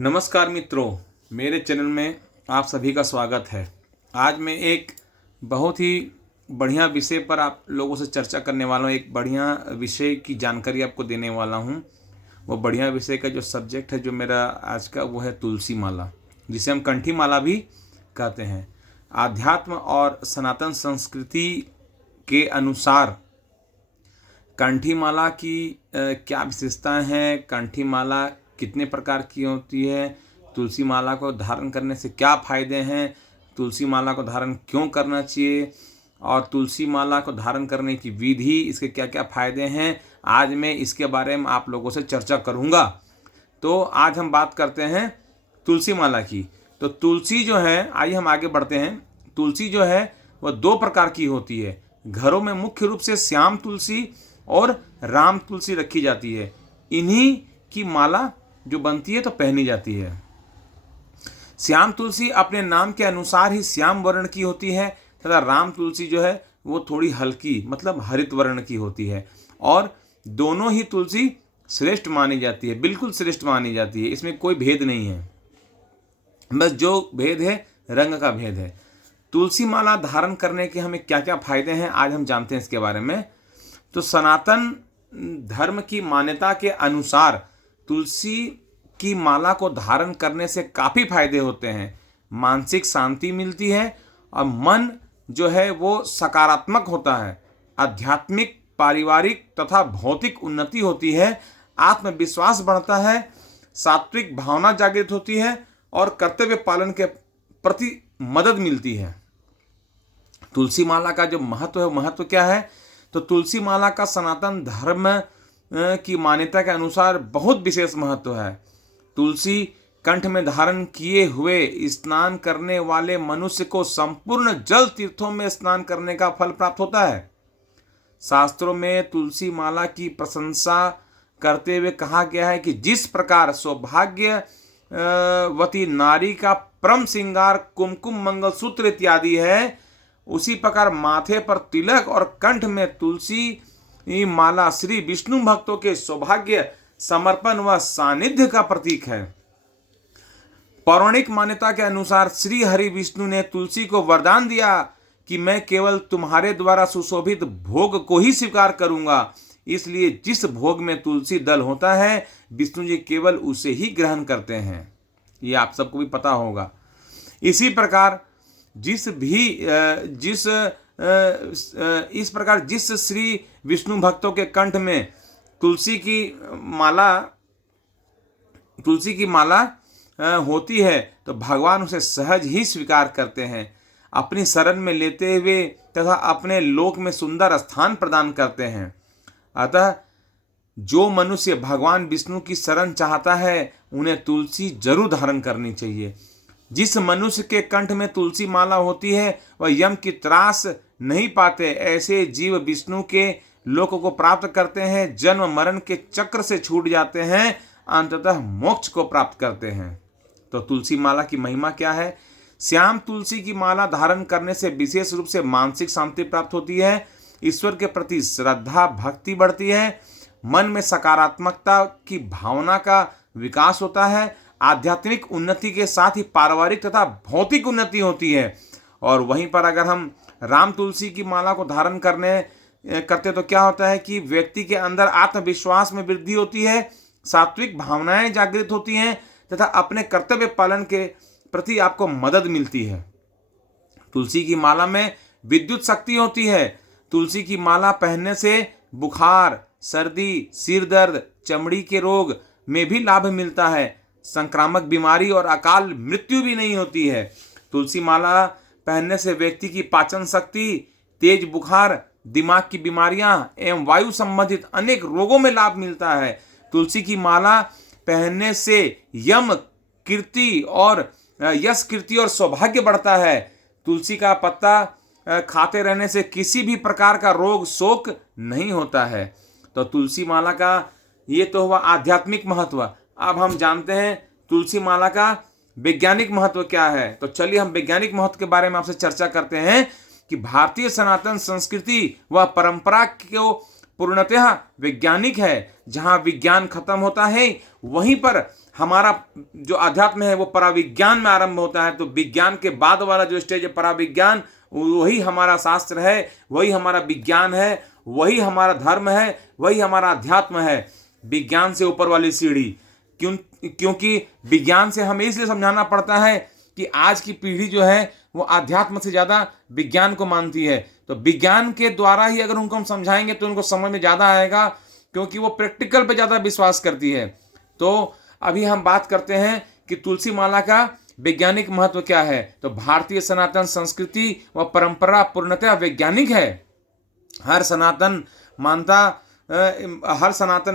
नमस्कार मित्रों, मेरे चैनल में आप सभी का स्वागत है। आज मैं एक बहुत ही बढ़िया विषय पर आप लोगों से चर्चा करने वाला हूँ। एक बढ़िया विषय की जानकारी आपको देने वाला हूँ। वो बढ़िया विषय का जो सब्जेक्ट है जो मेरा आज का वो है तुलसी माला, जिसे हम कंठी माला भी कहते हैं। आध्यात्म और सनातन संस्कृति के अनुसार कंठी माला की क्या विशेषताएं हैं, कंठी माला कितने प्रकार की होती है, तुलसी माला को धारण करने से क्या फ़ायदे हैं, तुलसी माला को धारण क्यों करना चाहिए और तुलसी माला को धारण करने की विधि, इसके क्या क्या फ़ायदे हैं, आज मैं इसके बारे में आप लोगों से चर्चा करूँगा। तो आज हम बात करते हैं तुलसी माला की। तो तुलसी जो है, आइए हम आगे बढ़ते हैं। तुलसी जो है वह दो प्रकार की होती है। घरों में मुख्य रूप से श्याम तुलसी और राम तुलसी रखी जाती है। इन्हीं की माला जो बनती है तो पहनी जाती है। श्याम तुलसी अपने नाम के अनुसार ही श्याम वर्ण की होती है तथा राम तुलसी जो है वो थोड़ी हल्की मतलब हरित वर्ण की होती है। और दोनों ही तुलसी श्रेष्ठ मानी जाती है, बिल्कुल श्रेष्ठ मानी जाती है। इसमें कोई भेद नहीं है, बस जो भेद है रंग का भेद है। तुलसी माला धारण करने के हमें क्या क्या फायदे हैं आज हम जानते हैं इसके बारे में। तो सनातन धर्म की मान्यता के अनुसार तुलसी की माला को धारण करने से काफ़ी फायदे होते हैं। मानसिक शांति मिलती है और मन जो है वो सकारात्मक होता है। आध्यात्मिक, पारिवारिक तथा भौतिक उन्नति होती है। आत्मविश्वास बढ़ता है, सात्विक भावना जागृत होती है और कर्तव्य पालन के प्रति मदद मिलती है। तुलसी माला का जो महत्व है, महत्व क्या है? तो तुलसी माला का सनातन धर्म की मान्यता के अनुसार बहुत विशेष महत्व है। तुलसी कंठ में धारण किए हुए स्नान करने वाले मनुष्य को संपूर्ण जल तीर्थों में स्नान करने का फल प्राप्त होता है। शास्त्रों में तुलसी माला की प्रशंसा करते हुए कहा गया है कि जिस प्रकार सौभाग्यवती नारी का परम श्रृंगार कुमकुम मंगलसूत्र इत्यादि है, उसी प्रकार माथे पर तिलक और कंठ में तुलसी माला श्री विष्णु भक्तों के सौभाग्य, समर्पण व सानिध्य का प्रतीक है। पौराणिक मान्यता के अनुसार श्री हरि विष्णु ने तुलसी को वरदान दिया कि मैं केवल तुम्हारे द्वारा सुशोभित भोग को ही स्वीकार करूंगा। इसलिए जिस भोग में तुलसी दल होता है विष्णु जी केवल उसे ही ग्रहण करते हैं। ये आप सबको भी पता होगा। इसी प्रकार जिस श्री विष्णु भक्तों के कंठ में तुलसी की माला होती है तो भगवान उसे सहज ही स्वीकार करते हैं, अपनी शरण में लेते हुए तथा अपने लोक में सुंदर स्थान प्रदान करते हैं। अतः जो मनुष्य भगवान विष्णु की शरण चाहता है उन्हें तुलसी जरूर धारण करनी चाहिए। जिस मनुष्य के कंठ में तुलसी माला होती है वह यम की त्रास नहीं पाते। ऐसे जीव विष्णु के लोक को प्राप्त करते हैं, जन्म मरण के चक्र से छूट जाते हैं, अंततः मोक्ष को प्राप्त करते हैं। तो तुलसी माला की महिमा क्या है? श्याम तुलसी की माला धारण करने से विशेष रूप से मानसिक शांति प्राप्त होती है, ईश्वर के प्रति श्रद्धा भक्ति बढ़ती है, मन में सकारात्मकता की भावना का विकास होता है, आध्यात्मिक उन्नति के साथ ही पारिवारिक तथा भौतिक उन्नति होती है। और वहीं पर अगर हम राम तुलसी की माला को धारण करते तो क्या होता है कि व्यक्ति के अंदर आत्मविश्वास में वृद्धि होती है, सात्विक भावनाएं जागृत होती हैं तथा अपने कर्तव्य पालन के प्रति आपको मदद मिलती है। तुलसी की माला में विद्युत शक्ति होती है। तुलसी की माला पहनने से बुखार, सर्दी, सिर दर्द, चमड़ी के रोग में भी लाभ मिलता है। संक्रामक बीमारी और अकाल मृत्यु भी नहीं होती है। तुलसी माला पहनने से व्यक्ति की पाचन शक्ति, तेज बुखार, दिमाग की बीमारियां एवं वायु संबंधित अनेक रोगों में लाभ मिलता है। तुलसी की माला पहनने से यम कीर्ति और यश कीर्ति और सौभाग्य बढ़ता है। तुलसी का पत्ता खाते रहने से किसी भी प्रकार का रोग शोक नहीं होता है। तो तुलसी माला का ये तो हुआ आध्यात्मिक महत्व। अब हम जानते हैं तुलसी माला का वैज्ञानिक महत्व क्या है। तो चलिए हम वैज्ञानिक महत्व के बारे में आपसे चर्चा करते हैं कि भारतीय सनातन संस्कृति व परंपरा को पूर्णतः वैज्ञानिक है। जहाँ विज्ञान खत्म होता है वहीं पर हमारा जो अध्यात्म है वो पराविज्ञान में आरंभ होता है। तो विज्ञान के बाद वाला जो स्टेज है पराविज्ञान, वही हमारा शास्त्र है, वही हमारा विज्ञान है, वही हमारा धर्म है, वही हमारा अध्यात्म है। विज्ञान से ऊपर वाली सीढ़ी। क्योंकि विज्ञान से हमें इसलिए समझाना पड़ता है कि आज की पीढ़ी जो है वो अध्यात्म से ज़्यादा विज्ञान को मानती है। तो विज्ञान के द्वारा ही अगर उनको हम समझाएंगे तो उनको समझ में ज़्यादा आएगा, क्योंकि वो प्रैक्टिकल पे ज़्यादा विश्वास करती है। तो अभी हम बात करते हैं कि तुलसी माला का वैज्ञानिक महत्व क्या है। तो भारतीय सनातन संस्कृति व परंपरा पूर्णतः वैज्ञानिक है। हर सनातन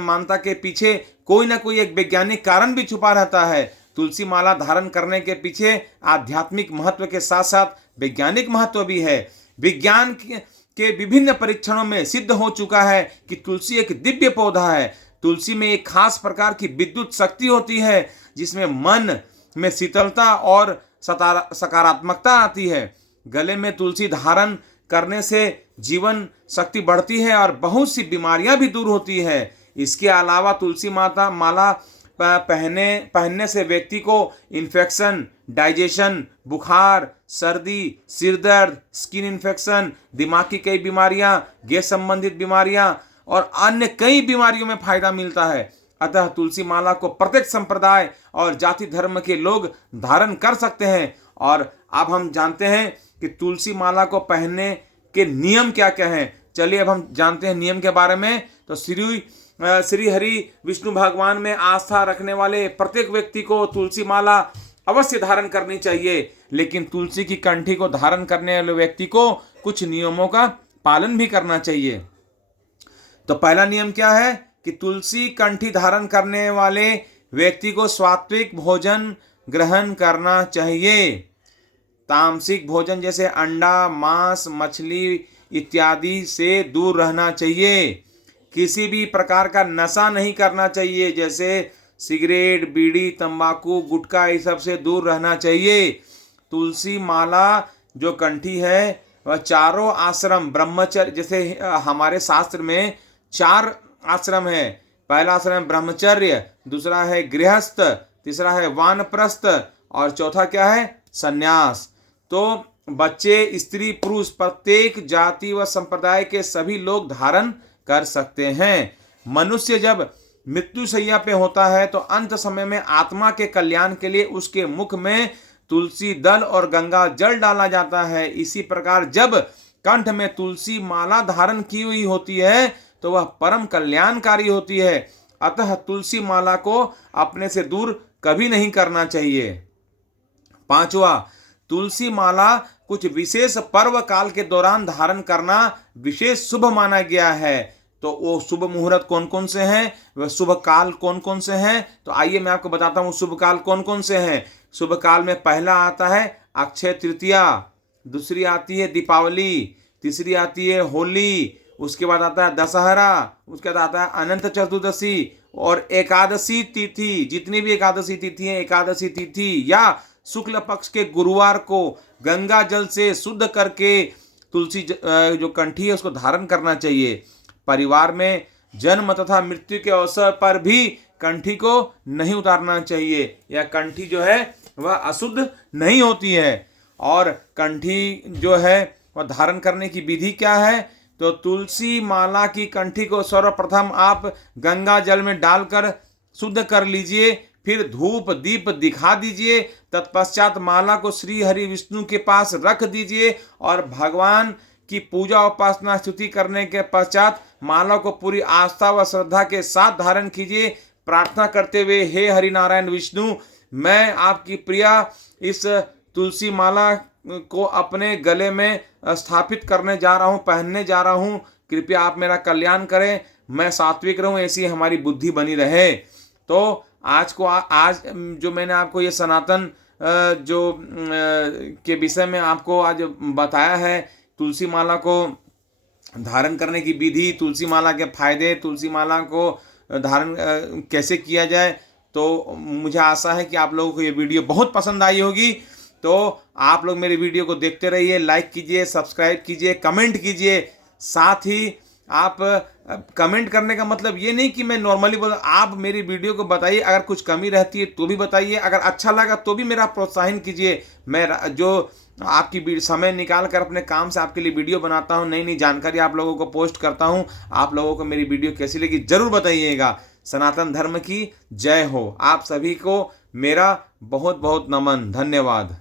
मानता के पीछे कोई ना कोई एक वैज्ञानिक कारण भी छुपा रहता है। तुलसी माला धारण करने के पीछे आध्यात्मिक महत्व के साथ साथ वैज्ञानिक महत्व भी है। विज्ञान के विभिन्न परीक्षणों में सिद्ध हो चुका है कि तुलसी एक दिव्य पौधा है। तुलसी में एक खास प्रकार की विद्युत शक्ति होती है जिसमें मन में शीतलता और सकारात्मकता आती है। गले में तुलसी धारण करने से जीवन शक्ति बढ़ती है और बहुत सी बीमारियां भी दूर होती है। इसके अलावा तुलसी माला पहनने से व्यक्ति को इन्फेक्शन, डाइजेशन, बुखार, सर्दी, सिर दर्द, स्किन इन्फेक्शन, दिमाग की कई बीमारियां, गैस संबंधित बीमारियां और अन्य कई बीमारियों में फायदा मिलता है। अतः तुलसी माला को प्रत्येक संप्रदाय और जाति धर्म के लोग धारण कर सकते हैं। और अब हम जानते हैं कि तुलसी माला को पहनने के नियम क्या क्या हैं। चलिए अब हम जानते हैं नियम के बारे में। तो श्री हरि विष्णु भगवान में आस्था रखने वाले प्रत्येक व्यक्ति को तुलसी माला अवश्य धारण करनी चाहिए, लेकिन तुलसी की कंठी को धारण करने वाले व्यक्ति को कुछ नियमों का पालन भी करना चाहिए। तो पहला नियम क्या है कि तुलसी कंठी धारण करने वाले व्यक्ति को सात्विक भोजन ग्रहण करना चाहिए। तामसिक भोजन जैसे अंडा, मांस, मछली इत्यादि से दूर रहना चाहिए। किसी भी प्रकार का नशा नहीं करना चाहिए, जैसे सिगरेट, बीड़ी, तंबाकू, गुटखा, इस सब से दूर रहना चाहिए। तुलसी माला जो कंठी है वह चारों आश्रम ब्रह्मचर्य, जैसे हमारे शास्त्र में 4 आश्रम है। पहला आश्रम ब्रह्मचर्य, दूसरा है गृहस्थ, तीसरा है वानप्रस्थ और चौथा क्या है सन्यास। तो बच्चे, स्त्री, पुरुष प्रत्येक जाति व संप्रदाय के सभी लोग धारण कर सकते हैं। मनुष्य जब मृत्युशैया पे होता है तो अंत समय में आत्मा के कल्याण के लिए उसके मुख में तुलसी दल और गंगा जल डाला जाता है। इसी प्रकार जब कंठ में तुलसी माला धारण की हुई होती है तो वह परम कल्याणकारी होती है। अतः तुलसी माला को अपने से दूर कभी नहीं करना चाहिए। 5वां, तुलसी माला कुछ विशेष पर्व काल के दौरान धारण करना विशेष शुभ माना गया है। तो वो शुभ मुहूर्त कौन कौन से हैं, वह शुभ काल कौन कौन से हैं, तो आइए मैं आपको बताता हूँ शुभ काल कौन कौन से हैं। शुभ काल में पहला आता है अक्षय तृतीया, दूसरी आती है दीपावली, तीसरी आती है होली, उसके बाद आता है दशहरा, उसके बाद आता है अनंत चतुर्दशी और एकादशी तिथि। जितनी भी एकादशी तिथि है, एकादशी तिथि या शुक्ल पक्ष के गुरुवार को गंगा जल से शुद्ध करके तुलसी जो कंठी है उसको धारण करना चाहिए। परिवार में जन्म तथा मृत्यु के अवसर पर भी कंठी को नहीं उतारना चाहिए। यह कंठी जो है वह अशुद्ध नहीं होती है। और कंठी जो है वह धारण करने की विधि क्या है, तो तुलसी माला की कंठी को सर्वप्रथम आप गंगा जल में डालकर शुद्ध कर लीजिए, फिर धूप दीप दिखा दीजिए, तत्पश्चात माला को श्री हरि विष्णु के पास रख दीजिए और भगवान की पूजा उपासना स्तुति करने के पश्चात माला को पूरी आस्था व श्रद्धा के साथ धारण कीजिए, प्रार्थना करते हुए हे हरि नारायण विष्णु, मैं आपकी प्रिया इस तुलसी माला को अपने गले में स्थापित करने जा रहा हूँ, पहनने जा रहा हूँ, कृपया आप मेरा कल्याण करें, मैं सात्विक रहूँ, ऐसी हमारी बुद्धि बनी रहे। तो आज जो मैंने आपको ये सनातन जो के विषय में आपको आज बताया है, तुलसी माला को धारण करने की विधि, तुलसी माला के फायदे, तुलसी माला को धारण कैसे किया जाए, तो मुझे आशा है कि आप लोगों को ये वीडियो बहुत पसंद आई होगी। तो आप लोग मेरे वीडियो को देखते रहिए, लाइक कीजिए, सब्सक्राइब कीजिए, कमेंट कीजिए, साथ ही आप कमेंट करने का मतलब ये नहीं कि मैं नॉर्मली बोल, आप मेरी वीडियो को बताइए, अगर कुछ कमी रहती है तो भी बताइए, अगर अच्छा लगा तो भी मेरा प्रोत्साहन कीजिए। मैं जो आपकी समय निकाल कर अपने काम से आपके लिए वीडियो बनाता हूँ, नई नई जानकारी आप लोगों को पोस्ट करता हूँ। आप लोगों को मेरी वीडियो कैसी लगी ज़रूर बताइएगा। सनातन धर्म की जय हो। आप सभी को मेरा बहुत बहुत नमन। धन्यवाद।